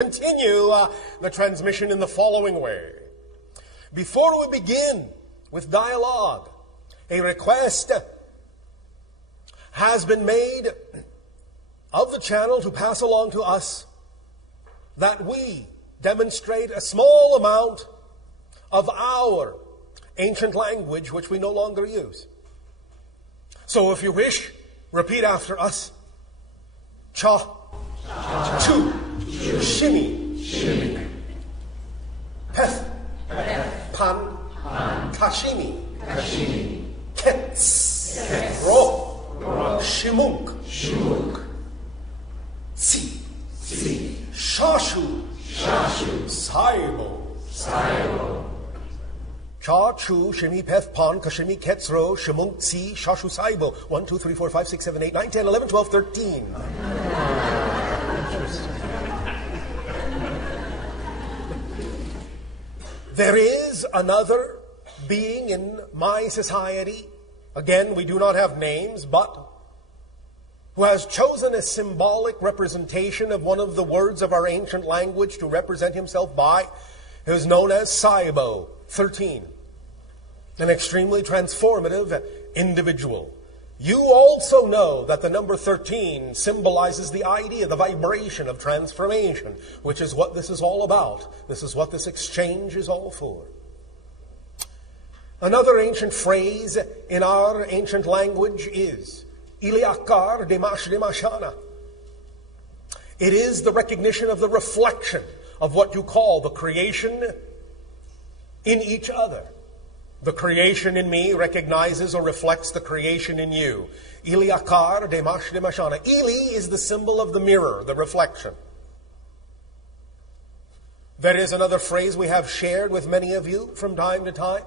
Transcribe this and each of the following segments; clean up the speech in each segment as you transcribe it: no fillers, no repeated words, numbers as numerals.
Continue the transmission in the following way. Before we begin with dialogue, a request has been made of the channel to pass along to us that we demonstrate a small amount of our ancient language which we no longer use. So if you wish, repeat after us. Cha, chu, shimi, peth, pan, kashimi, kets, ro, shimunk, si, shashu, saibo. Cha, chu, shimi, peth, pan, kashimi, kets, ro, shimunk, si, shashu, saibo. 1, 2, 3, 4, 5, 6, 7, 8, 9, 10, 11, 12, 13. There is another being in my society, again, we do not have names, but who has chosen a symbolic representation of one of the words of our ancient language to represent himself by, who is known as Saibo 13, an extremely transformative individual. You also know that the number 13 symbolizes the idea, the vibration of transformation, which is what this is all about. This is what this exchange is all for. Another ancient phrase in our ancient language is Iliakar Demash Demashana. It is the recognition of the reflection of what you call the creation in each other. The creation in me recognizes or reflects the creation in you. Iliakar Demash Demashana. Ili is the symbol of the mirror, the reflection. There is another phrase we have shared with many of you from time to time.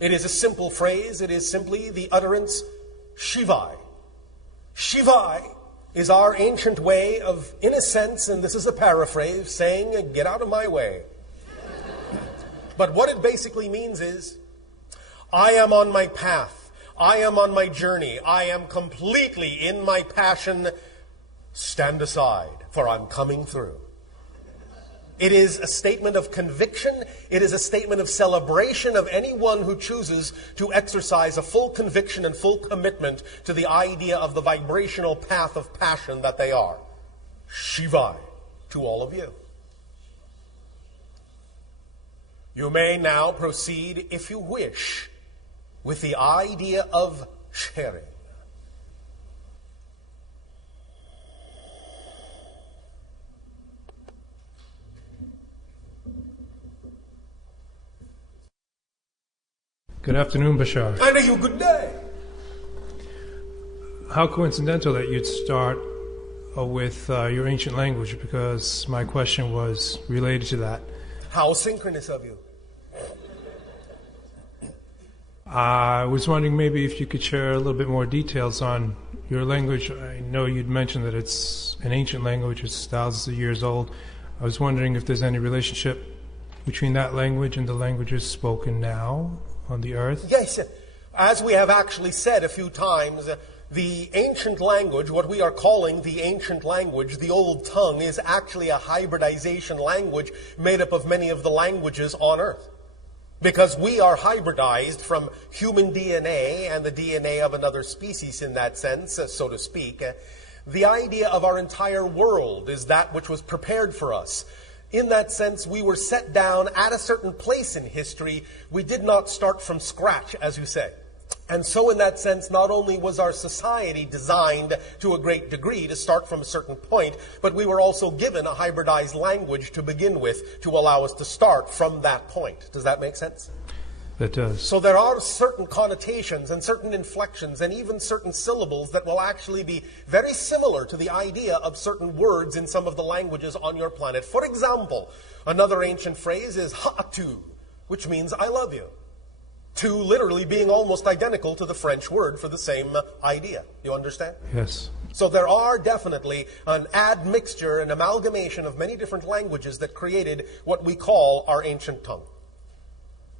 It is a simple phrase. It is simply the utterance Shivai. Shivai is our ancient way of, in a sense, and this is a paraphrase, saying, get out of my way. But what it basically means is, I am on my path. I am on my journey. I am completely in my passion. Stand aside, for I'm coming through. It is a statement of conviction. It is a statement of celebration of anyone who chooses to exercise a full conviction and full commitment to the idea of the vibrational path of passion that they are. Shivai to all of you. You may now proceed, if you wish, with the idea of sharing. Good afternoon, Bashar. And you good day. How coincidental that you'd start with your ancient language, because my question was related to that. How synchronous of you. I was wondering maybe if you could share a little bit more details on your language. I know you'd mentioned that it's an ancient language, it's thousands of years old. I was wondering if there's any relationship between that language and the languages spoken now on the earth. Yes, as we have actually said a few times, the ancient language, what we are calling the ancient language, the old tongue, is actually a hybridization language made up of many of the languages on earth. Because we are hybridized from human DNA and the DNA of another species in that sense, so to speak. The idea of our entire world is that which was prepared for us. In that sense, we were set down at a certain place in history. We did not start from scratch, as you say. And so in that sense, not only was our society designed to a great degree to start from a certain point, but we were also given a hybridized language to begin with to allow us to start from that point. Does that make sense? That does. So there are certain connotations and certain inflections and even certain syllables that will actually be very similar to the idea of certain words in some of the languages on your planet. For example, another ancient phrase is ha'atu, which means I love you. To literally being almost identical to the French word for the same idea. You understand? Yes. So there are definitely an admixture, an amalgamation of many different languages that created what we call our ancient tongue.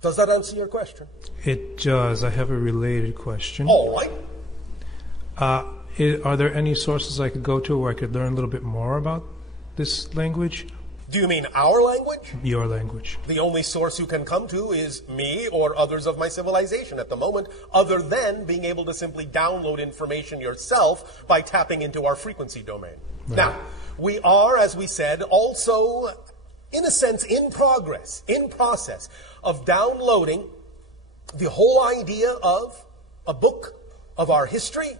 Does that answer your question? It does. I have a related question. All right. Are there any sources I could go to where I could learn a little bit more about this language? Do you mean our language? Your language. The only source you can come to is me or others of my civilization at the moment, other than being able to simply download information yourself by tapping into our frequency domain. Right. Now, we are, as we said, also, in a sense, in process of downloading the whole idea of a book of our history,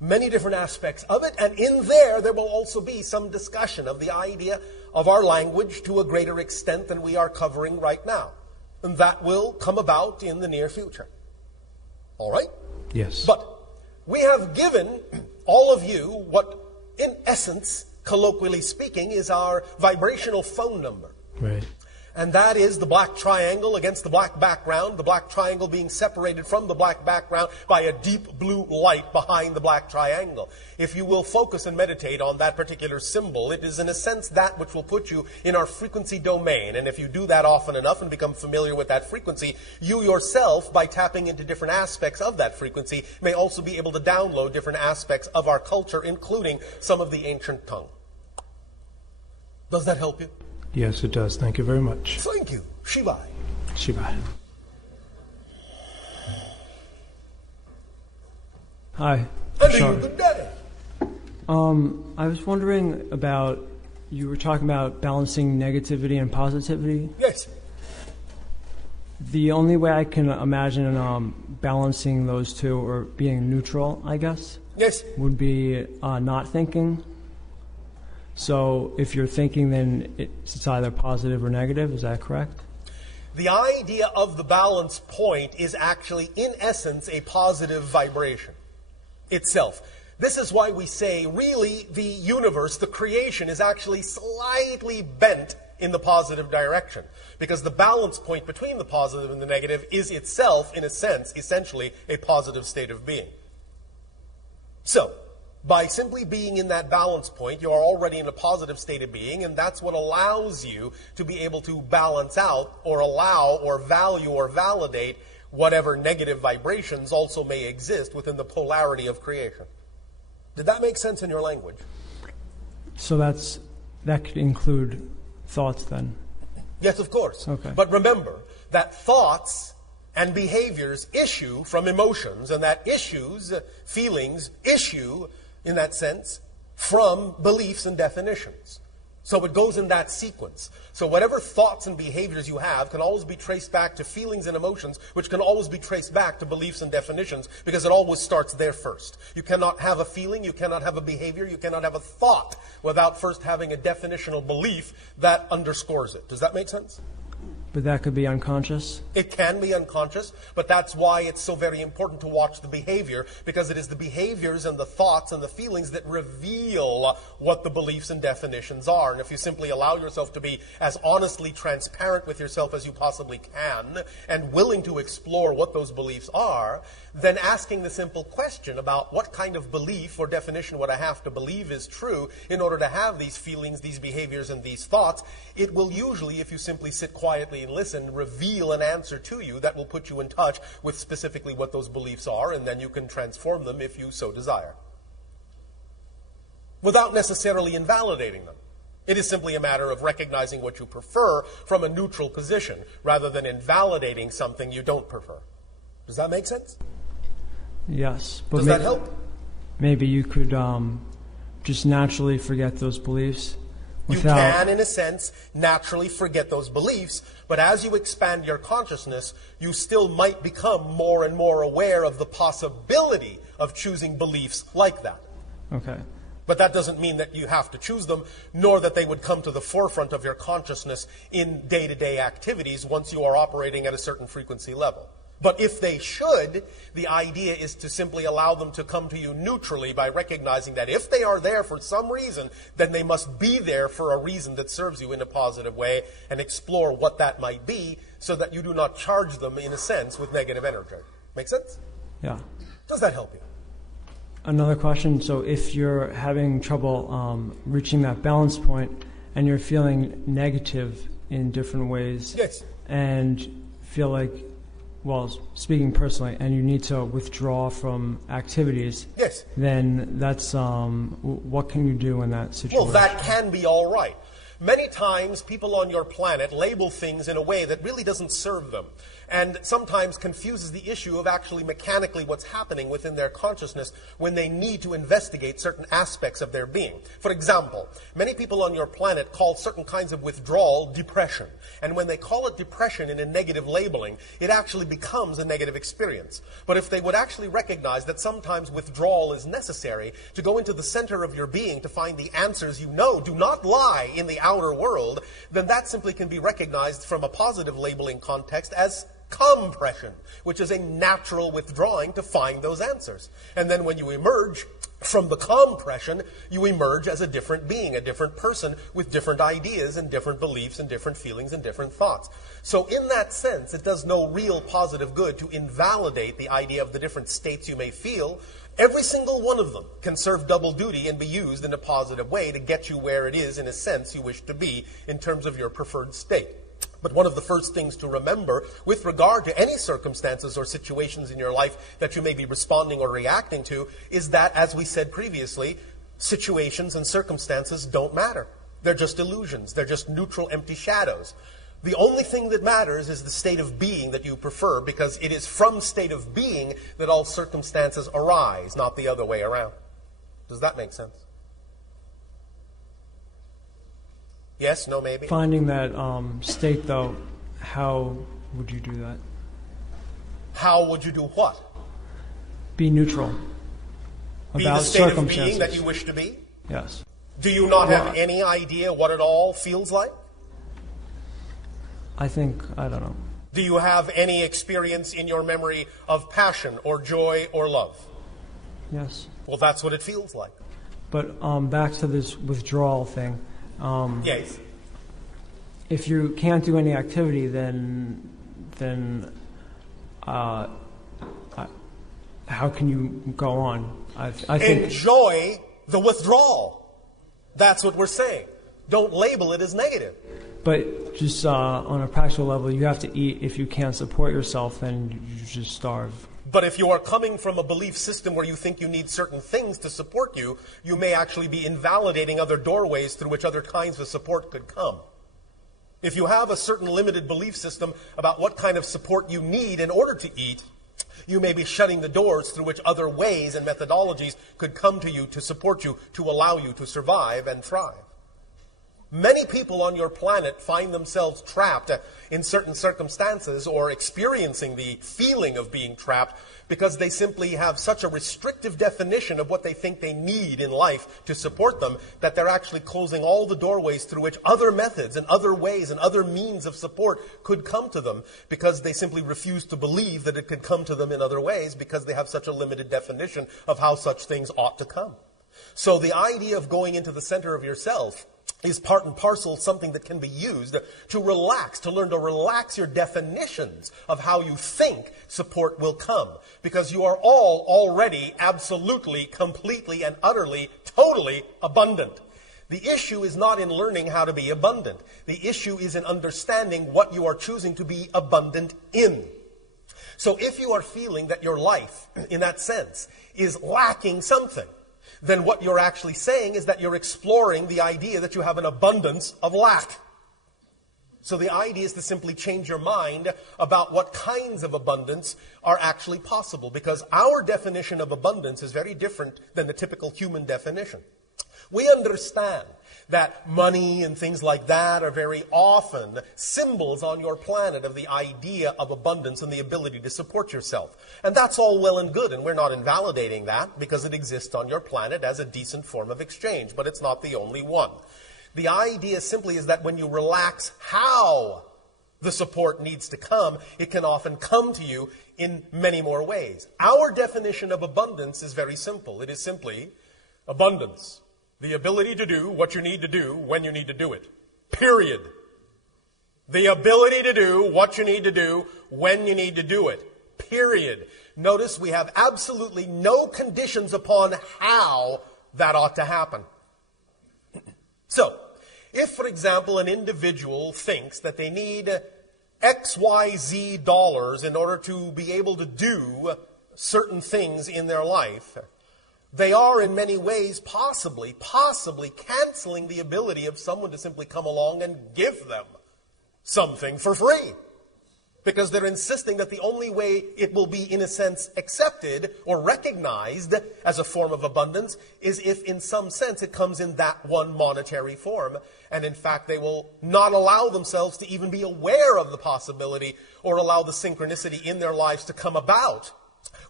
many different aspects of it, and in there will also be some discussion of the idea of our language to a greater extent than we are covering right now. And that will come about in the near future. All right? Yes. But we have given all of you what, in essence, colloquially speaking, is our vibrational phone number. Right. And that is the black triangle against the black background, the black triangle being separated from the black background by a deep blue light behind the black triangle. If you will focus and meditate on that particular symbol, it is in a sense that which will put you in our frequency domain. And if you do that often enough and become familiar with that frequency, you yourself, by tapping into different aspects of that frequency, may also be able to download different aspects of our culture, including some of the ancient tongue. Does that help you? Yes, it does. Thank you very much. Thank you. Shivai. Shivai. Hi. Bashar. Good day. I was wondering about, you were talking about balancing negativity and positivity. Yes. The only way I can imagine balancing those two, or being neutral, I guess, yes, would be not thinking. So if you're thinking, then it's either positive or negative. Is that correct? The idea of the balance point is actually, in essence, a positive vibration itself. This is why we say, really, the universe, the creation, is actually slightly bent in the positive direction. Because the balance point between the positive and the negative is itself, in a sense, essentially a positive state of being. So, by simply being in that balance point, you are already in a positive state of being, and that's what allows you to be able to balance out or allow or value or validate whatever negative vibrations also may exist within the polarity of creation. Did that make sense in your language? So that could include thoughts then? Yes, of course. Okay. But remember that thoughts and behaviors issue from emotions, and that feelings issue, in that sense, from beliefs and definitions. So it goes in that sequence. So whatever thoughts and behaviors you have can always be traced back to feelings and emotions, which can always be traced back to beliefs and definitions, because it always starts there first. You cannot have a feeling, you cannot have a behavior, you cannot have a thought without first having a definitional belief that underscores it. Does that make sense? But that could be unconscious? It can be unconscious, but that's why it's so very important to watch the behavior, because it is the behaviors and the thoughts and the feelings that reveal what the beliefs and definitions are. And if you simply allow yourself to be as honestly transparent with yourself as you possibly can, and willing to explore what those beliefs are, then asking the simple question about what kind of belief or definition would I have to believe is true in order to have these feelings, these behaviors, and these thoughts, it will usually, if you simply sit quietly and listen, reveal an answer to you that will put you in touch with specifically what those beliefs are, and then you can transform them if you so desire, without necessarily invalidating them. It is simply a matter of recognizing what you prefer from a neutral position, rather than invalidating something you don't prefer. Does that make sense? Yes. But Does that help? Maybe you could just naturally forget those beliefs. You can, in a sense, naturally forget those beliefs, but as you expand your consciousness, you still might become more and more aware of the possibility of choosing beliefs like that. Okay. But that doesn't mean that you have to choose them, nor that they would come to the forefront of your consciousness in day-to-day activities once you are operating at a certain frequency level. But if they should, the idea is to simply allow them to come to you neutrally by recognizing that if they are there for some reason, then they must be there for a reason that serves you in a positive way, and explore what that might be so that you do not charge them, in a sense, with negative energy. Make sense? Yeah. Does that help you? Another question. So if you're having trouble reaching that balance point and you're feeling negative in different ways, yes, and feel like, well, speaking personally, and you need to withdraw from activities, yes, then that's, what can you do in that situation? Well, that can be all right. Many times people on your planet label things in a way that really doesn't serve them, and sometimes confuses the issue of actually mechanically what's happening within their consciousness when they need to investigate certain aspects of their being. For example, many people on your planet call certain kinds of withdrawal depression. And when they call it depression in a negative labeling, it actually becomes a negative experience. But if they would actually recognize that sometimes withdrawal is necessary to go into the center of your being to find the answers you know do not lie in the outer world, then that simply can be recognized from a positive labeling context as compression, which is a natural withdrawing to find those answers. And then when you emerge from the compression, you emerge as a different being, a different person with different ideas and different beliefs and different feelings and different thoughts. So in that sense, it does no real positive good to invalidate the idea of the different states you may feel. Every single one of them can serve double duty and be used in a positive way to get you where it is, in a sense, you wish to be in terms of your preferred state. But one of the first things to remember with regard to any circumstances or situations in your life that you may be responding or reacting to is that, as we said previously, situations and circumstances don't matter. They're just illusions. They're just neutral, empty shadows. The only thing that matters is the state of being that you prefer, because it is from state of being that all circumstances arise, not the other way around. Does that make sense? Yes, no, maybe? Finding that state, though, how would you do that? How would you do what? Be neutral Be about the state of circumstances. being that you wish to be? Yes. Do you not have any idea what it all feels like? I don't know. Do you have any experience in your memory of passion or joy or love? Yes. Well, that's what it feels like. But back to this withdrawal thing. Yes. If you can't do any activity, then how can you go on? I think enjoy the withdrawal. That's what we're saying. Don't label it as negative. But just on a practical level, you have to eat. If you can't support yourself, then you just starve. But if you are coming from a belief system where you think you need certain things to support you, you may actually be invalidating other doorways through which other kinds of support could come. If you have a certain limited belief system about what kind of support you need in order to eat, you may be shutting the doors through which other ways and methodologies could come to you to support you, to allow you to survive and thrive. Many people on your planet find themselves trapped in certain circumstances or experiencing the feeling of being trapped because they simply have such a restrictive definition of what they think they need in life to support them that they're actually closing all the doorways through which other methods and other ways and other means of support could come to them, because they simply refuse to believe that it could come to them in other ways because they have such a limited definition of how such things ought to come. So the idea of going into the center of yourself is part and parcel something that can be used to relax, to learn to relax your definitions of how you think support will come. Because you are all already absolutely, completely, and utterly, totally abundant. The issue is not in learning how to be abundant. The issue is in understanding what you are choosing to be abundant in. So if you are feeling that your life, in that sense, is lacking something, then what you're actually saying is that you're exploring the idea that you have an abundance of lack. So the idea is to simply change your mind about what kinds of abundance are actually possible, because our definition of abundance is very different than the typical human definition. We understand that money and things like that are very often symbols on your planet of the idea of abundance and the ability to support yourself. And that's all well and good, and we're not invalidating that because it exists on your planet as a decent form of exchange, but it's not the only one. The idea simply is that when you relax how the support needs to come, it can often come to you in many more ways. Our definition of abundance is very simple. It is simply abundance. The ability to do what you need to do when you need to do it. Period. The ability to do what you need to do when you need to do it. Period. Notice we have absolutely no conditions upon how that ought to happen. So, if, for example, an individual thinks that they need XYZ dollars in order to be able to do certain things in their life, They are in many ways possibly canceling the ability of someone to simply come along and give them something for free. Because they're insisting that the only way it will be, in a sense, accepted or recognized as a form of abundance is if, in some sense, it comes in that one monetary form. And in fact, they will not allow themselves to even be aware of the possibility or allow the synchronicity in their lives to come about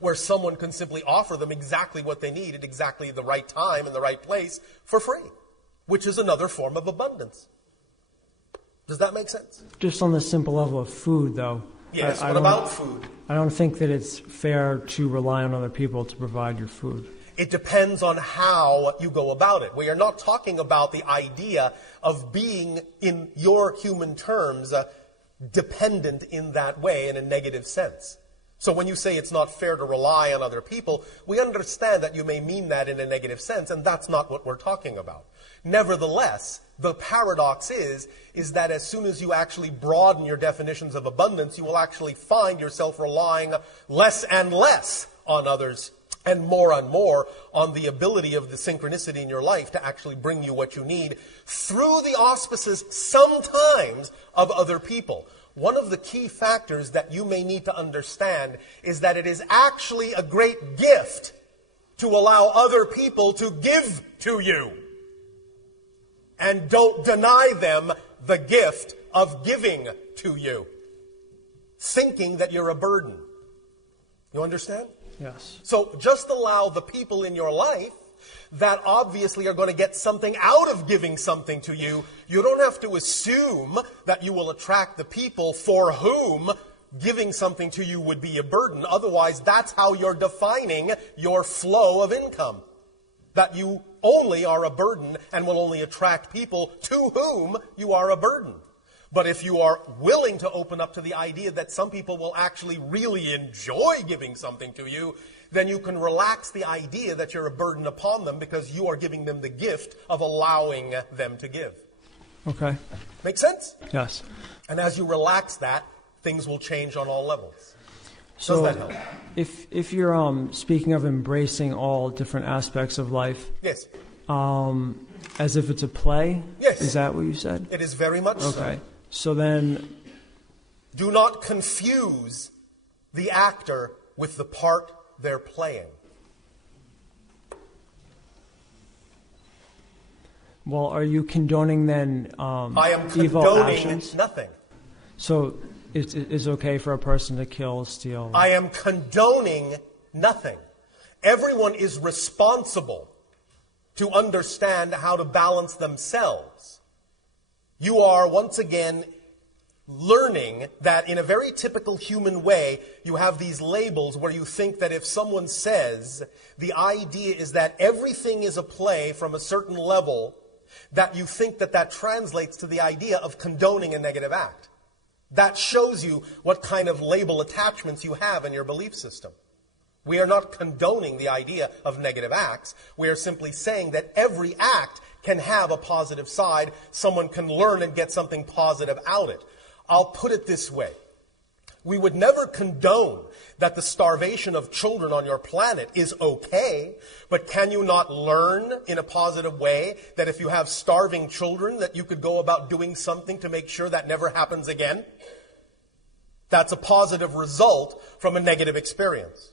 where someone can simply offer them exactly what they need at exactly the right time and the right place for free, which is another form of abundance. Does that make sense? Just on the simple level of food, though. Yes, what about food? I don't think that it's fair to rely on other people to provide your food. It depends on how you go about it. We are not talking about the idea of being, in your human terms, dependent in that way in a negative sense. So when you say it's not fair to rely on other people, we understand that you may mean that in a negative sense, and that's not what we're talking about. Nevertheless, the paradox is that as soon as you actually broaden your definitions of abundance, you will actually find yourself relying less and less on others and more on the ability of the synchronicity in your life to actually bring you what you need through the auspices sometimes of other people. One of the key factors that you may need to understand is that it is actually a great gift to allow other people to give to you. And don't deny them the gift of giving to you, thinking that you're a burden. You understand? Yes. So just allow the people in your life that obviously are going to get something out of giving something to you. You don't have to assume that you will attract the people for whom giving something to you would be a burden. Otherwise, that's how you're defining your flow of income. That you only are a burden and will only attract people to whom you are a burden. But if you are willing to open up to the idea that some people will actually really enjoy giving something to you, then you can relax the idea that you're a burden upon them because you are giving them the gift of allowing them to give. Okay. Make sense? Yes. And as you relax that, things will change on all levels. So does that help? If you're speaking of embracing all different aspects of life, yes, as if it's a play, yes, is that what you said? It is very much so. Okay. So then, do not confuse the actor with the part they're playing. Well, are you condoning then I am evil condoning actions? Nothing. So it's okay for a person to kill, steal? I am condoning nothing. Everyone is responsible to understand how to balance themselves. You are, once again, learning that in a very typical human way, you have these labels where you think that if someone says the idea is that everything is a play from a certain level, that you think that that translates to the idea of condoning a negative act. That shows you what kind of label attachments you have in your belief system. We are not condoning the idea of negative acts. We are simply saying that every act can have a positive side. Someone can learn and get something positive out of it. I'll put it this way. We would never condone that the starvation of children on your planet is okay, but can you not learn in a positive way that if you have starving children that you could go about doing something to make sure that never happens again? That's a positive result from a negative experience.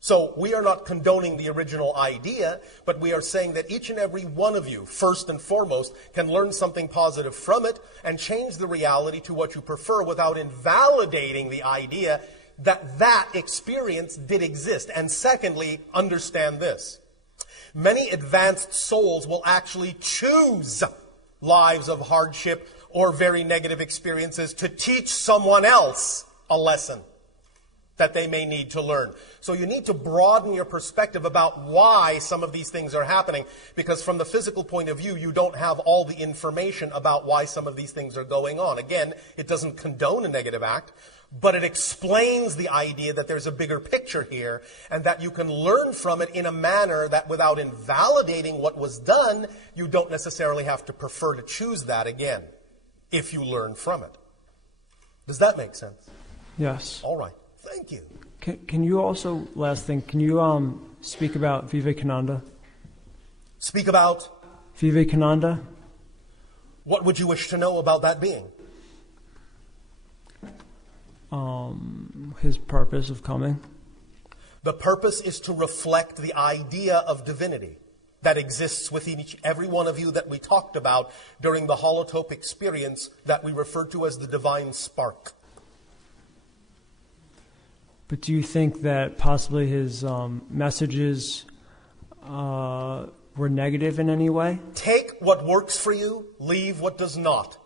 So we are not condoning the original idea, but we are saying that each and every one of you, first and foremost, can learn something positive from it and change the reality to what you prefer without invalidating the idea that that experience did exist. And secondly, understand this. Many advanced souls will actually choose lives of hardship or very negative experiences to teach someone else a lesson that they may need to learn. So you need to broaden your perspective about why some of these things are happening, because from the physical point of view, you don't have all the information about why some of these things are going on. Again, it doesn't condone a negative act, but it explains the idea that there's a bigger picture here and that you can learn from it in a manner that without invalidating what was done, you don't necessarily have to prefer to choose that again if you learn from it. Does that make sense? Yes. All right. Thank you. Can you also, last thing, can you speak about Vivekananda? Speak about? Vivekananda? What would you wish to know about that being? His purpose of coming. The purpose is to reflect the idea of divinity that exists within every one of you that we talked about during the holotope experience that we referred to as the divine spark. But do you think that possibly his messages were negative in any way? Take what works for you, leave what does not.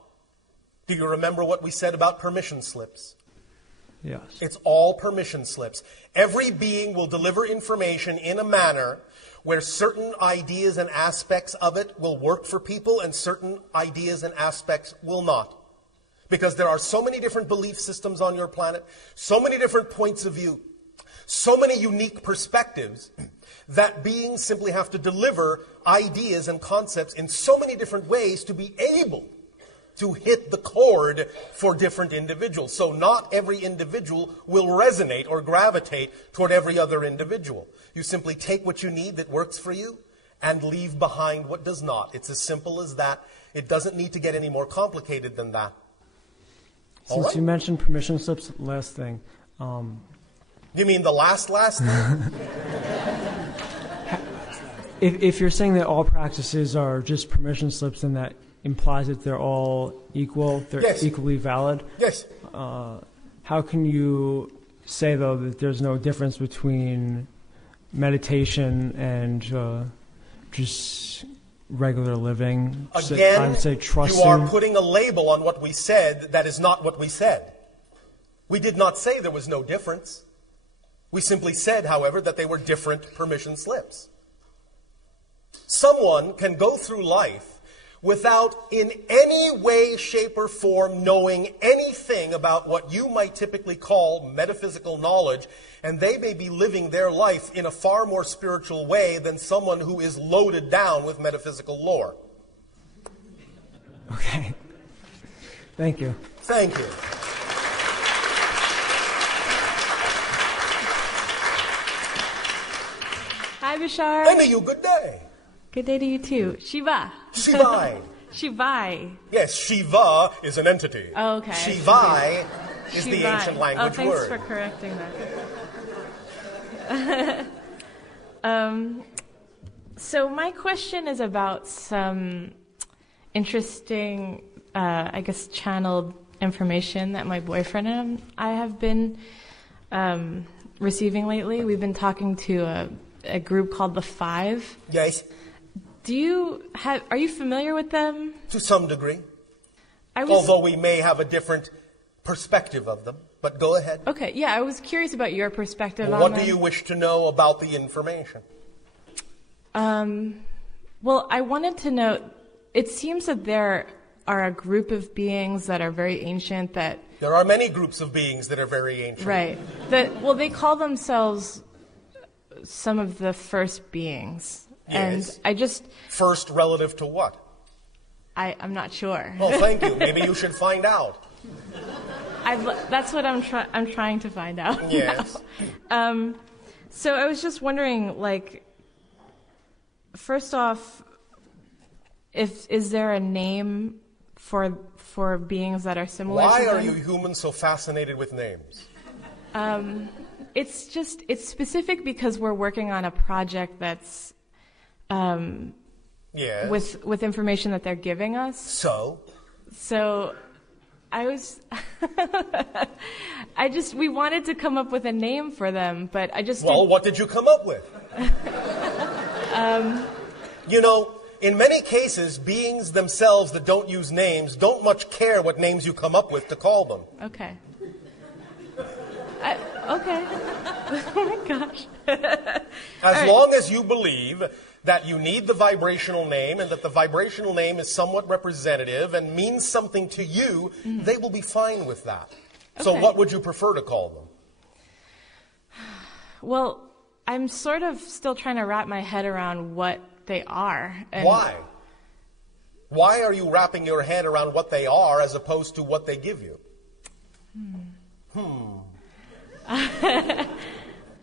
Do you remember what we said about permission slips? Yes. It's all permission slips. Every being will deliver information in a manner where certain ideas and aspects of it will work for people and certain ideas and aspects will not. Because there are so many different belief systems on your planet, so many different points of view, so many unique perspectives, that beings simply have to deliver ideas and concepts in so many different ways to be able to hit the chord for different individuals. So not every individual will resonate or gravitate toward every other individual. You simply take what you need that works for you and leave behind what does not. It's as simple as that. It doesn't need to get any more complicated than that. Since you mentioned permission slips, last thing. You mean the last thing? If you're saying that all practices are just permission slips, then that implies that they're all equal, they're Yes. equally valid. Yes. How can you say, though, that there's no difference between meditation and just regular living? Again, I would say trusting. you are putting a label on what we said that is not what we said. We did not say there was no difference. We simply said, however, that they were different permission slips. Someone can go through life without in any way, shape, or form knowing anything about what you might typically call metaphysical knowledge, and they may be living their life in a far more spiritual way than someone who is loaded down with metaphysical lore. Okay. Thank you. Thank you. Hi, Bashar. And to you, good day. Good day to you too. Shiva. Shivai. Shivai. Yes, Shiva is an entity. Oh, okay. Shivai is the Shivai. ancient language thanks word. for correcting that. So my question is about some interesting, channeled information that my boyfriend and I have been receiving lately. We've been talking to a group called the Five. Yes, Are you familiar with them? to some degree. Although we may have a different perspective of them. But go ahead. Okay, yeah, I was curious about your perspective on What them. do you wish to know about the information? Well, I wanted to know, it seems that there are a group of beings that are very ancient that... There are many groups of beings that are very ancient. Right. They call themselves some of the first beings. Yes. And I just... First relative to what? I'm not sure. Well, thank you. Maybe you should find out. That's what I'm trying to find out. Yes. Now. So I was just wondering, first off, is there a name for beings that are similar Why to them? are you humans so fascinated with names? It's specific because we're working on a project that's Yes. with information that they're giving us. So I was we wanted to come up with a name for them, but I just Well, what did you come up with? In many cases, beings themselves that don't use names don't much care what names you come up with to call them. Okay. Okay. Oh my gosh. As long as you believe that you need the vibrational name and that the vibrational name is somewhat representative and means something to you, they will be fine with that. So Okay. what would you prefer to call them? Well, I'm sort of still trying to wrap my head around what they are. And Why? Why are you wrapping your head around what they are as opposed to what they give you?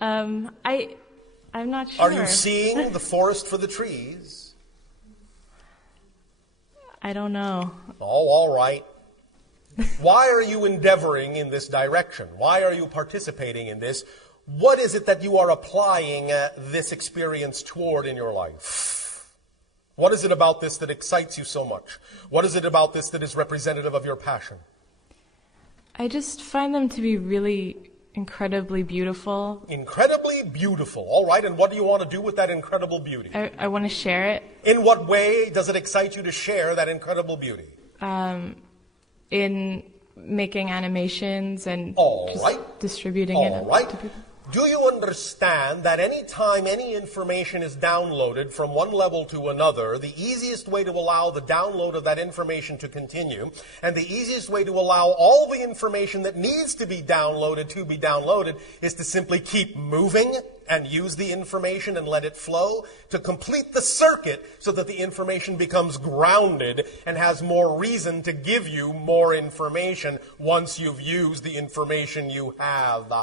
I'm not sure. Are you seeing the forest for the trees? I don't know. Oh, all right. Why are you endeavoring in this direction? Why are you participating in this? What is it that you are applying this experience toward in your life? What is it about this that excites you so much? What is it about this that is representative of your passion? I just find them to be really incredibly beautiful. Incredibly beautiful. All right, and what do you want to do with that incredible beauty? I want to share it. In what way does it excite you to share that incredible beauty? In making animations and distributing it to people. Do you understand that any time any information is downloaded from one level to another, the easiest way to allow the download of that information to continue, and the easiest way to allow all the information that needs to be downloaded is to simply keep moving and use the information and let it flow to complete the circuit so that the information becomes grounded and has more reason to give you more information once you've used the information you have.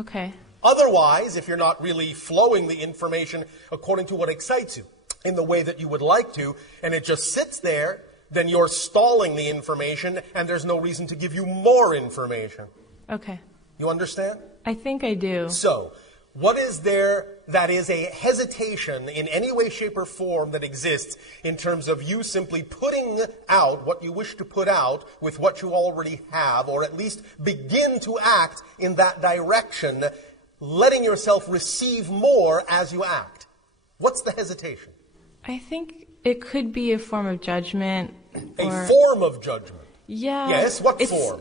Okay. Otherwise, if you're not really flowing the information according to what excites you in the way that you would like to, and it just sits there, then you're stalling the information and there's no reason to give you more information. Okay. You understand? I think I do. So, what is there that is a hesitation in any way, shape, or form that exists in terms of you simply putting out what you wish to put out with what you already have, or at least begin to act in that direction, letting yourself receive more as you act? What's the hesitation? I think it could be a form of judgment. A form of judgment? Yeah. Yes, what form?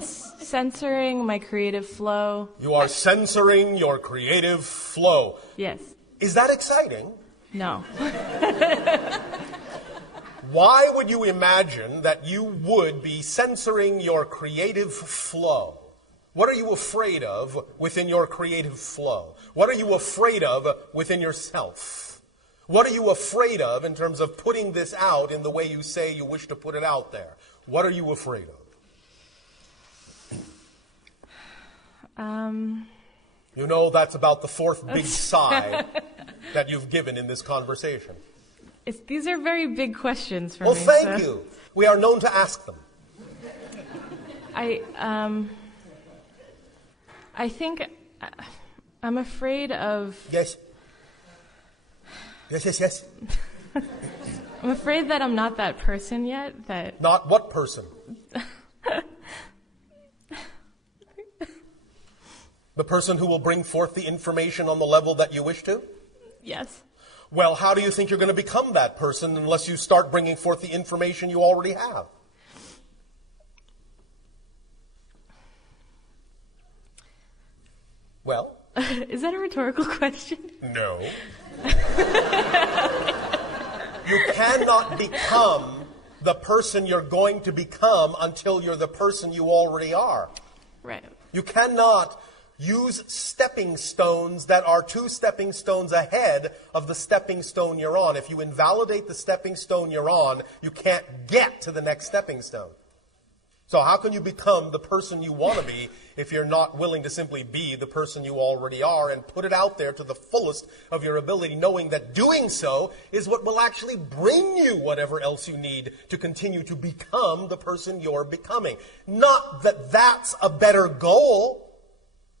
Censoring my creative flow. You are censoring your creative flow. Yes. Is that exciting? No. Why would you imagine that you would be censoring your creative flow? What are you afraid of within your creative flow? What are you afraid of within yourself? What are you afraid of in terms of putting this out in the way you say you wish to put it out there? What are you afraid of? You know, that's about the fourth big sigh that you've given in this conversation. These are very big questions for me. Well, thank you. We are known to ask them. I think I'm afraid of... Yes. Yes. I'm afraid that I'm not that person yet. Not what person? The person who will bring forth the information on the level that you wish to? Yes. Well, how do you think you're going to become that person unless you start bringing forth the information you already have? Well? Is that a rhetorical question? No. You cannot become the person you're going to become until you're the person you already are. Right. You cannot use stepping stones that are 2 stepping stones ahead of the stepping stone you're on. If you invalidate the stepping stone you're on, you can't get to the next stepping stone. So how can you become the person you want to be if you're not willing to simply be the person you already are and put it out there to the fullest of your ability, knowing that doing so is what will actually bring you whatever else you need to continue to become the person you're becoming. Not that that's a better goal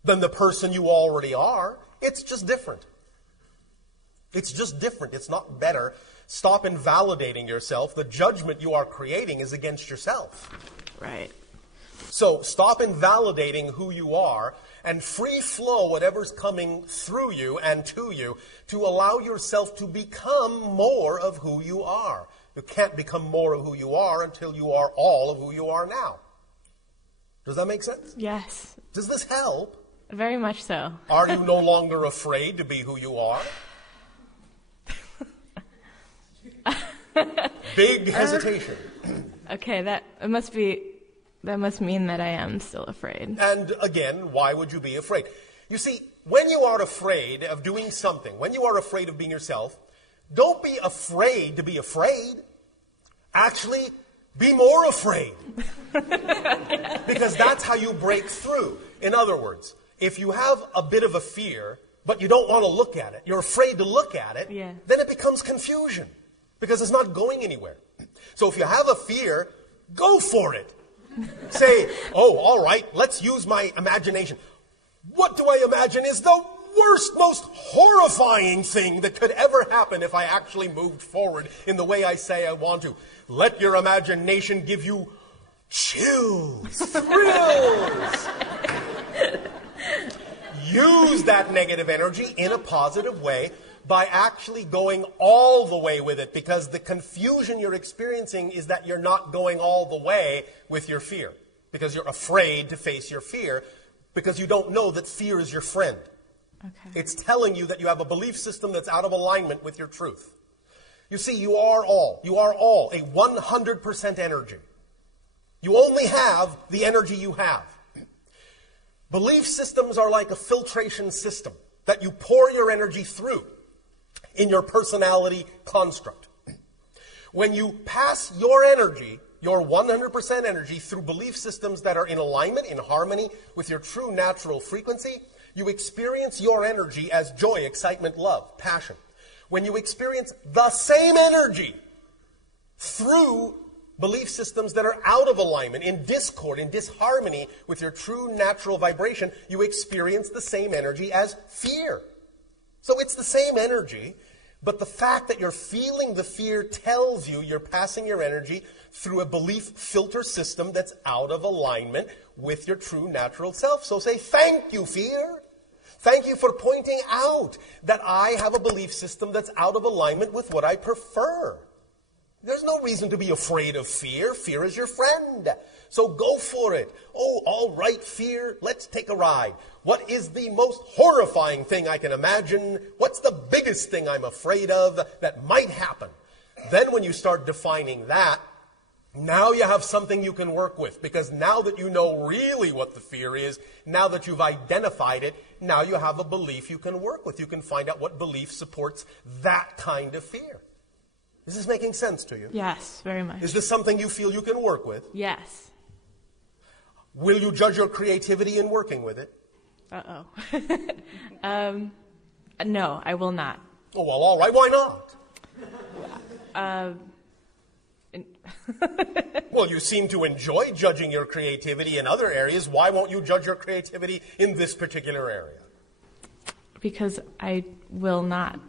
than the person you already are. It's just different. It's just different. It's not better. Stop invalidating yourself. The judgment you are creating is against yourself. Right. So stop invalidating who you are and free flow whatever's coming through you and to you to allow yourself to become more of who you are. You can't become more of who you are until you are all of who you are now. Does that make sense? Yes. Does this help? Very much so. Are you no longer afraid to be who you are? Big hesitation. Okay, that must mean that I am still afraid. And again, why would you be afraid? You see, when you are afraid of doing something, when you are afraid of being yourself, don't be afraid to be afraid. Actually, be more afraid. Because that's how you break through. In other words, if you have a bit of a fear, but you don't want to look at it, you're afraid to look at it, then it becomes confusion because it's not going anywhere. So if you have a fear, go for it. Say, oh, all right, let's use my imagination. What do I imagine is the worst, most horrifying thing that could ever happen if I actually moved forward in the way I say I want to? Let your imagination give you chills, thrills. Use that negative energy in a positive way by actually going all the way with it, because the confusion you're experiencing is that you're not going all the way with your fear, because you're afraid to face your fear, because you don't know that fear is your friend. Okay. It's telling you that you have a belief system that's out of alignment with your truth. You see, you are all a 100% energy. You only have the energy you have. Belief systems are like a filtration system that you pour your energy through in your personality construct. When you pass your energy, your 100% energy, through belief systems that are in alignment, in harmony with your true natural frequency, you experience your energy as joy, excitement, love, passion. When you experience the same energy through belief systems that are out of alignment, in discord, in disharmony with your true natural vibration, you experience the same energy as fear. So it's the same energy, but the fact that you're feeling the fear tells you you're passing your energy through a belief filter system that's out of alignment with your true natural self. So say, thank you, fear. Thank you for pointing out that I have a belief system that's out of alignment with what I prefer. There's no reason to be afraid of fear. Fear is your friend. So go for it. Oh, all right, fear, let's take a ride. What is the most horrifying thing I can imagine? What's the biggest thing I'm afraid of that might happen? Then when you start defining that, now you have something you can work with, because now that you know really what the fear is, now that you've identified it, now you have a belief you can work with. You can find out what belief supports that kind of fear. Is this making sense to you? Yes, very much. Is this something you feel you can work with? Yes. Will you judge your creativity in working with it? No, I will not. Oh, well, all right. Why not? Well, you seem to enjoy judging your creativity in other areas. Why won't you judge your creativity in this particular area? Because I will not.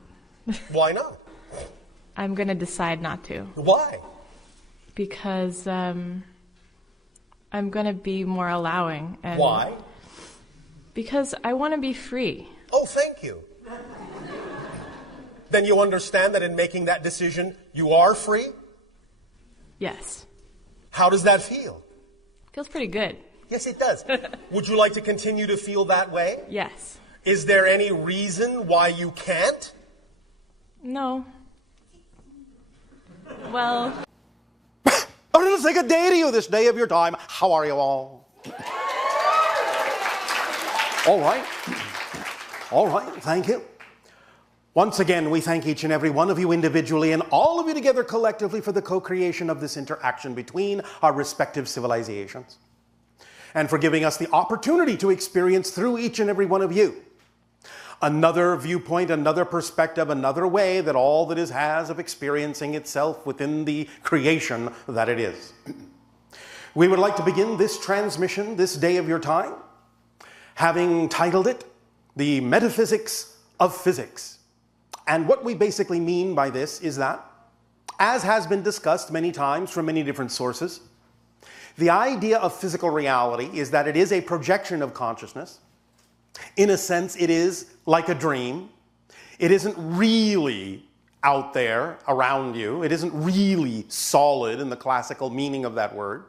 Why not? I'm going to decide not to. Why? Because I'm going to be more allowing. And Why? Because I want to be free. Oh, thank you. Then you understand that in making that decision, you are free? Yes. How does that feel? Feels pretty good. Yes, it does. Would you like to continue to feel that way? Yes. Is there any reason why you can't? No. Well... I want to say good day to you this day of your time. How are you all? All right. All right, thank you. Once again, we thank each and every one of you individually and all of you together collectively for the co-creation of this interaction between our respective civilizations, and for giving us the opportunity to experience through each and every one of you another viewpoint, another perspective, another way that all that is has of experiencing itself within the creation that it is. We would like to begin this transmission, this day of your time, having titled it, The Metaphysics of Physics. And what we basically mean by this is that, as has been discussed many times from many different sources, the idea of physical reality is that it is a projection of consciousness. In a sense, it is like a dream. It isn't really out there around you. It isn't really solid in the classical meaning of that word.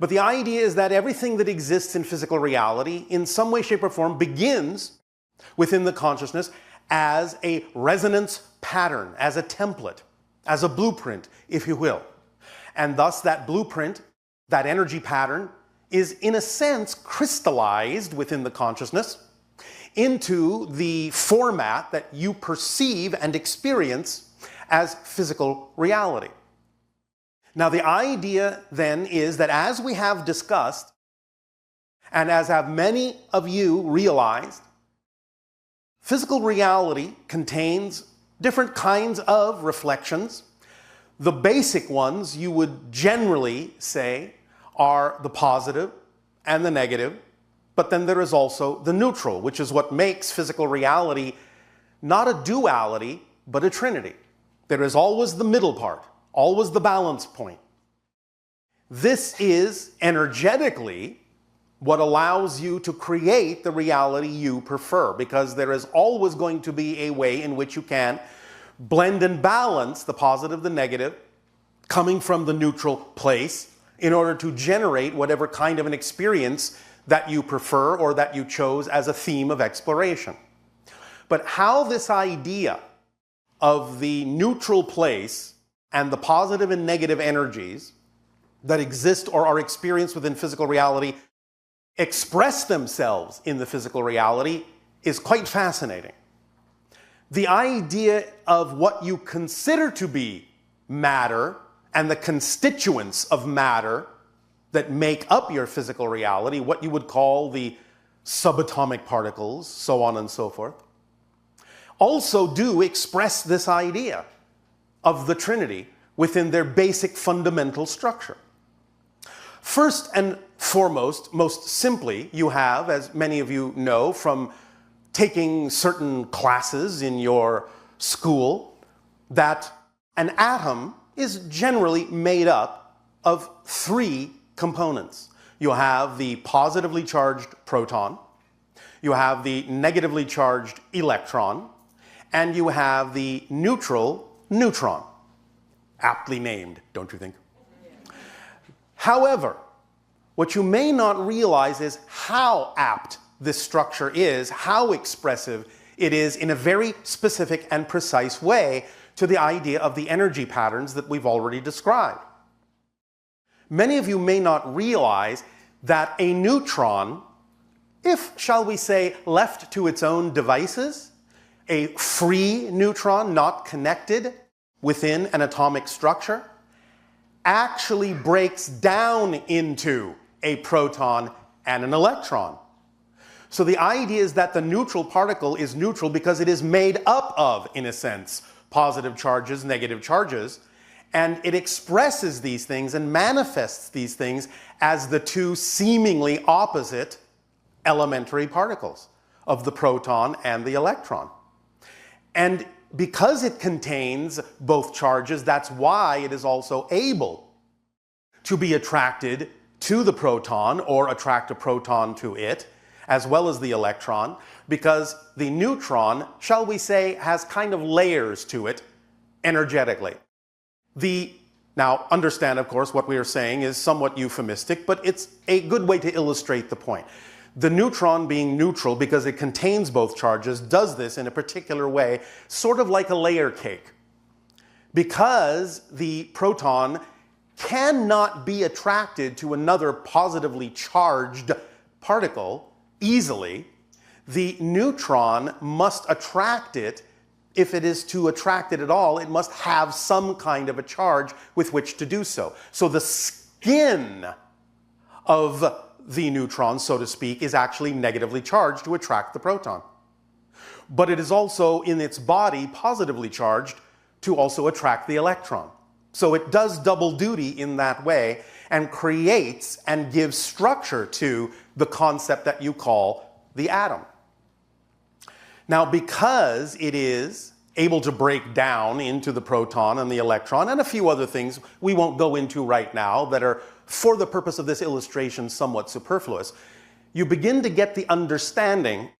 But the idea is that everything that exists in physical reality, in some way, shape, or form, begins within the consciousness as a resonance pattern, as a template, as a blueprint, if you will. And thus that blueprint, that energy pattern, is in a sense crystallized within the consciousness into the format that you perceive and experience as physical reality. Now, the idea then is that, as we have discussed, and as have many of you realized, physical reality contains different kinds of reflections. The basic ones you would generally say are the positive and the negative, but then there is also the neutral, which is what makes physical reality not a duality, but a trinity. There is always the middle part, always the balance point. This is energetically what allows you to create the reality you prefer, because there is always going to be a way in which you can blend and balance the positive, the negative, coming from the neutral place in order to generate whatever kind of an experience that you prefer or that you chose as a theme of exploration. But how this idea of the neutral place and the positive and negative energies that exist or are experienced within physical reality express themselves in the physical reality is quite fascinating. The idea of what you consider to be matter and the constituents of matter that make up your physical reality, what you would call the subatomic particles, so on and so forth, also do express this idea of the Trinity within their basic fundamental structure. First and foremost, most simply, you have, as many of you know from taking certain classes in your school, that an atom is generally made up of three components. You have the positively charged proton, you have the negatively charged electron, and you have the neutral neutron. Aptly named, don't you think? However, what you may not realize is how apt this structure is, how expressive it is in a very specific and precise way to the idea of the energy patterns that we've already described. Many of you may not realize that a neutron, if, shall we say, left to its own devices, a free neutron not connected within an atomic structure, actually breaks down into a proton and an electron. So the idea is that the neutral particle is neutral because it is made up of, in a sense, positive charges, negative charges, and it expresses these things and manifests these things as the two seemingly opposite elementary particles of the proton and the electron. And because it contains both charges, that's why it is also able to be attracted to the proton or attract a proton to it, as well as the electron, because the neutron, shall we say, has kind of layers to it energetically. Now, understand, of course, what we are saying is somewhat euphemistic, but it's a good way to illustrate the point. The neutron, being neutral because it contains both charges, does this in a particular way, sort of like a layer cake. Because the proton cannot be attracted to another positively charged particle easily, the neutron must attract it. If it is to attract it at all, it must have some kind of a charge with which to do so. So the skin of the neutron, so to speak, is actually negatively charged to attract the proton. But it is also in its body positively charged to also attract the electron. So it does double duty in that way and creates and gives structure to the concept that you call the atom. Now, because it is able to break down into the proton and the electron and a few other things we won't go into right now that are, for the purpose of this illustration, somewhat superfluous, you begin to get the understanding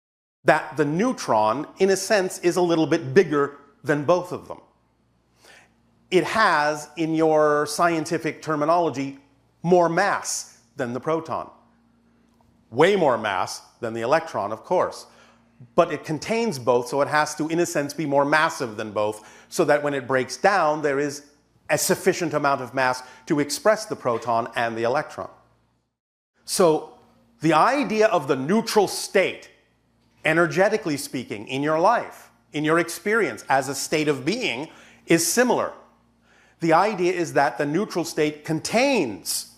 that the neutron, in a sense, is a little bit bigger than both of them. It has, in your scientific terminology, more mass than the proton. Way more mass than the electron, of course. But it contains both, so it has to, in a sense, be more massive than both, so that when it breaks down, there is a sufficient amount of mass to express the proton and the electron. So the idea of the neutral state, energetically speaking, in your life, in your experience as a state of being, is similar. The idea is that the neutral state contains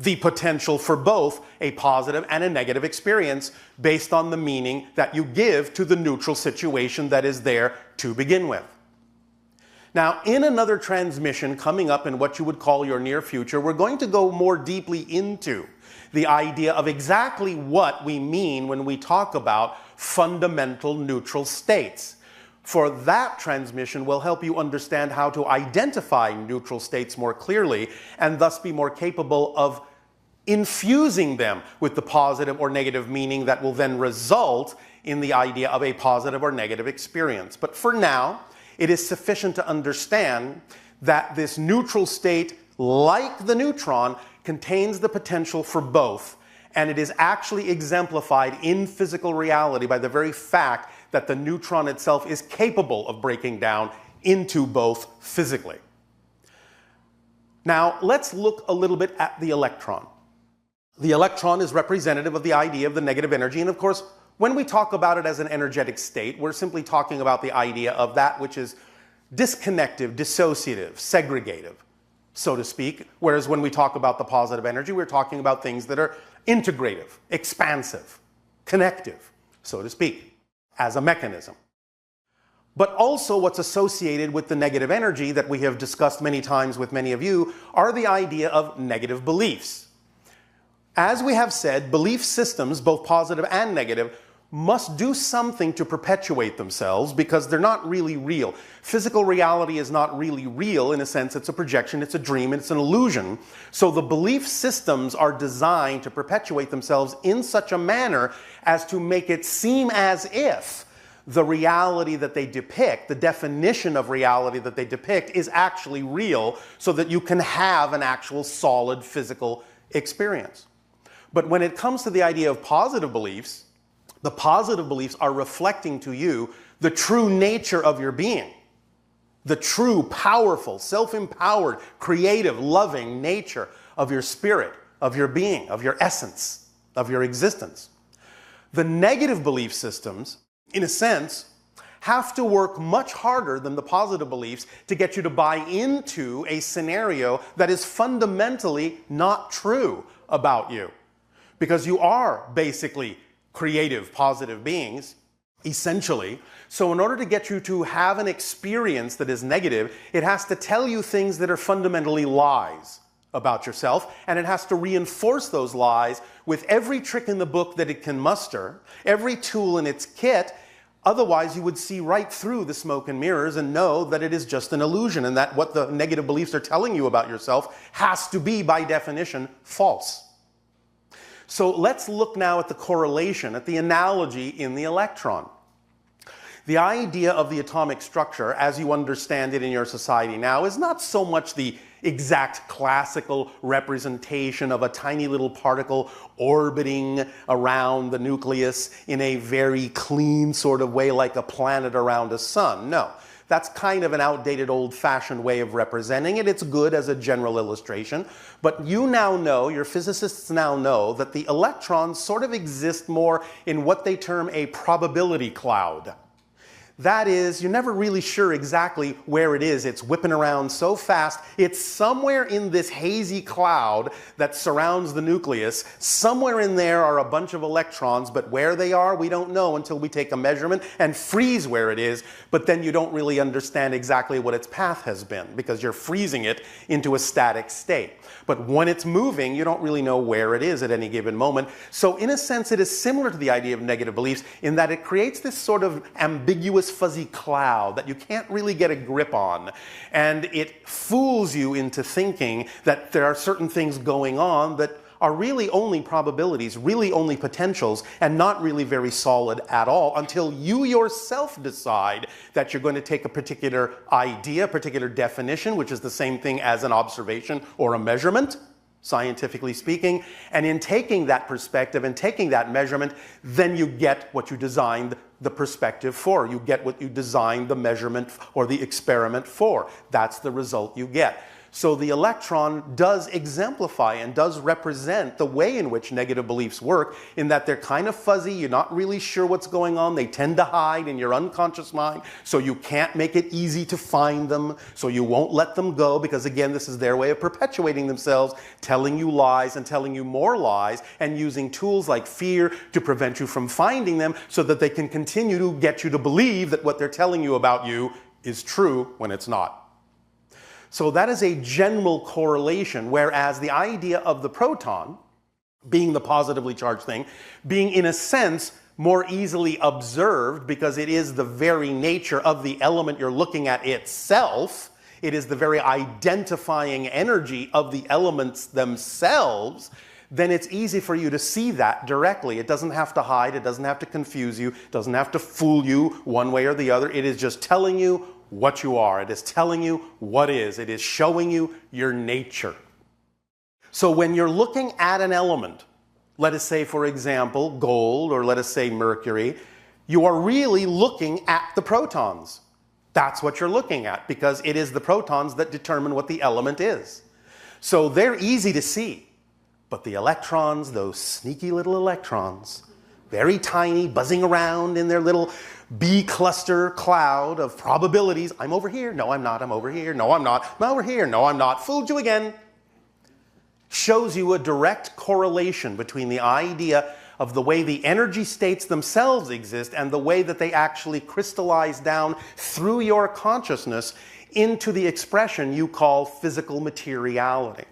the potential for both a positive and a negative experience based on the meaning that you give to the neutral situation that is there to begin with. Now, in another transmission coming up in what you would call your near future, we're going to go more deeply into the idea of exactly what we mean when we talk about fundamental neutral states. For that transmission will help you understand how to identify neutral states more clearly and thus be more capable of infusing them with the positive or negative meaning that will then result in the idea of a positive or negative experience. But for now, it is sufficient to understand that this neutral state, like the neutron, contains the potential for both, and it is actually exemplified in physical reality by the very fact that the neutron itself is capable of breaking down into both physically. Now, let's look a little bit at the electron. The electron is representative of the idea of the negative energy, and of course, when we talk about it as an energetic state, we're simply talking about the idea of that which is disconnective, dissociative, segregative, so to speak, whereas when we talk about the positive energy, we're talking about things that are integrative, expansive, connective, so to speak, as a mechanism. But also what's associated with the negative energy that we have discussed many times with many of you are the idea of negative beliefs. As we have said, belief systems, both positive and negative, must do something to perpetuate themselves because they're not really real. Physical reality is not really real. In a sense, it's a projection, it's a dream, it's an illusion. So the belief systems are designed to perpetuate themselves in such a manner as to make it seem as if the reality that they depict, the definition of reality that they depict, is actually real so that you can have an actual solid physical experience. But when it comes to the idea of positive beliefs, the positive beliefs are reflecting to you the true nature of your being, the true, powerful, self-empowered, creative, loving nature of your spirit, of your being, of your essence, of your existence. The negative belief systems, in a sense, have to work much harder than the positive beliefs to get you to buy into a scenario that is fundamentally not true about you. Because you are basically creative, positive beings, essentially. So in order to get you to have an experience that is negative, it has to tell you things that are fundamentally lies about yourself, and it has to reinforce those lies with every trick in the book that it can muster, every tool in its kit. Otherwise, you would see right through the smoke and mirrors and know that it is just an illusion and that what the negative beliefs are telling you about yourself has to be, by definition, false. So let's look now at the correlation, at the analogy in the electron. The idea of the atomic structure, as you understand it in your society now, is not so much the exact classical representation of a tiny little particle orbiting around the nucleus in a very clean sort of way like a planet around a sun. No. That's kind of an outdated, old-fashioned way of representing it. It's good as a general illustration. But you now know, your physicists now know, that the electrons sort of exist more in what they term a probability cloud. That is, you're never really sure exactly where it is. It's whipping around so fast. It's somewhere in this hazy cloud that surrounds the nucleus. Somewhere in there are a bunch of electrons, but where they are, we don't know until we take a measurement and freeze where it is. But then you don't really understand exactly what its path has been because you're freezing it into a static state. But when it's moving, you don't really know where it is at any given moment. So in a sense, it is similar to the idea of negative beliefs in that it creates this sort of ambiguous fuzzy cloud that you can't really get a grip on. And it fools you into thinking that there are certain things going on that are really only probabilities, really only potentials, and not really very solid at all until you yourself decide that you're going to take a particular idea, a particular definition, which is the same thing as an observation or a measurement, scientifically speaking, and in taking that perspective and taking that measurement, then you get what you designed the perspective for. You get what you designed the measurement or the experiment for. That's the result you get. So the electron does exemplify and does represent the way in which negative beliefs work, in that they're kind of fuzzy, you're not really sure what's going on, they tend to hide in your unconscious mind, so you can't make it easy to find them, so you won't let them go, because again, this is their way of perpetuating themselves, telling you lies and telling you more lies, and using tools like fear to prevent you from finding them, so that they can continue to get you to believe that what they're telling you about you is true when it's not. So that is a general correlation, whereas the idea of the proton, being the positively charged thing, being in a sense more easily observed because it is the very nature of the element you're looking at itself, it is the very identifying energy of the elements themselves, then it's easy for you to see that directly. It doesn't have to hide, it doesn't have to confuse you, it doesn't have to fool you one way or the other. It is just telling you what you are. It is telling you what is. It is showing you your nature. So when you're looking at an element, let us say, for example, gold, or let us say mercury, you are really looking at the protons. That's what you're looking at, because it is the protons that determine what the element is. So they're easy to see. But the electrons, those sneaky little electrons, very tiny, buzzing around in their little B cluster cloud of probabilities. I'm over here. No, I'm not. I'm over here. No, I'm not. I'm over here. No, I'm not. Fooled you again. Shows you a direct correlation between the idea of the way the energy states themselves exist and the way that they actually crystallize down through your consciousness into the expression you call physical materiality.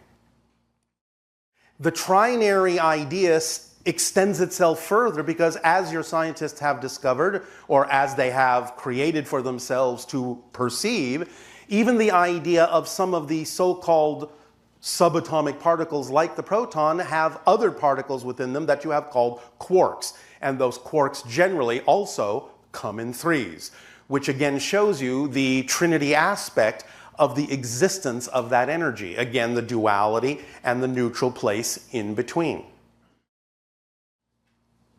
The trinary idea extends itself further because, as your scientists have discovered, or as they have created for themselves to perceive, even the idea of some of the so-called subatomic particles like the proton have other particles within them that you have called quarks. And those quarks generally also come in threes, which again shows you the trinity aspect of the existence of that energy. Again, the duality and the neutral place in between.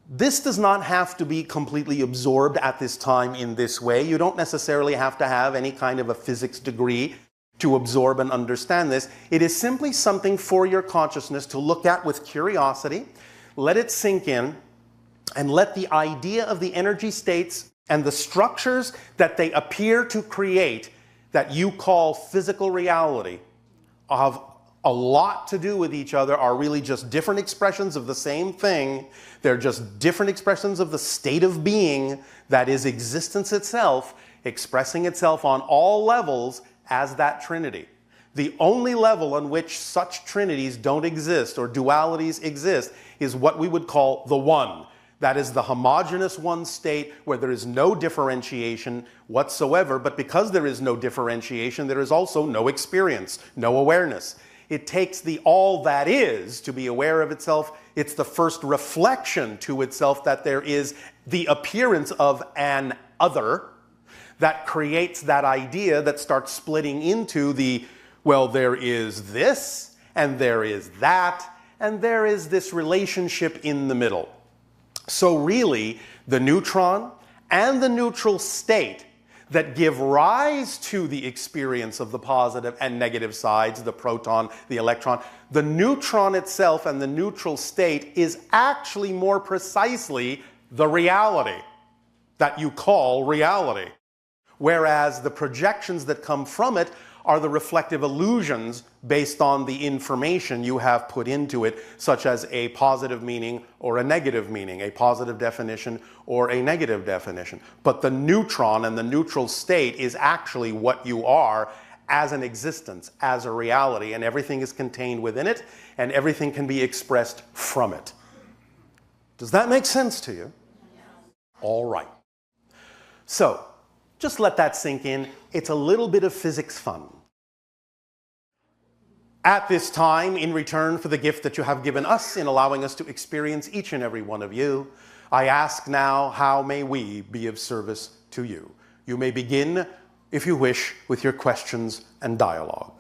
This does not have to be completely absorbed at this time in this way. You don't necessarily have to have any kind of a physics degree to absorb and understand this. It is simply something for your consciousness to look at with curiosity, let it sink in, and let the idea of the energy states and the structures that they appear to create that you call physical reality have a lot to do with each other, are really just different expressions of the same thing. They're just different expressions of the state of being that is existence itself, expressing itself on all levels as that trinity. The only level on which such trinities don't exist or dualities exist is what we would call the one. That is the homogeneous one state where there is no differentiation whatsoever, but because there is no differentiation, there is also no experience, no awareness. It takes the all that is to be aware of itself. It's the first reflection to itself that there is the appearance of an other that creates that idea that starts splitting into the, well, there is this, and there is that, and there is this relationship in the middle. So really, the neutron and the neutral state that give rise to the experience of the positive and negative sides, the proton, the electron, the neutron itself and the neutral state is actually more precisely the reality that you call reality. Whereas the projections that come from it are the reflective illusions based on the information you have put into it, such as a positive meaning or a negative meaning, a positive definition or a negative definition. But the neutron and the neutral state is actually what you are as an existence, as a reality, and everything is contained within it, and everything can be expressed from it. Does that make sense to you? All right. So, just let that sink in. It's a little bit of physics fun. At this time, in return for the gift that you have given us in allowing us to experience each and every one of you, I ask now, how may we be of service to you? You may begin, if you wish, with your questions and dialogue.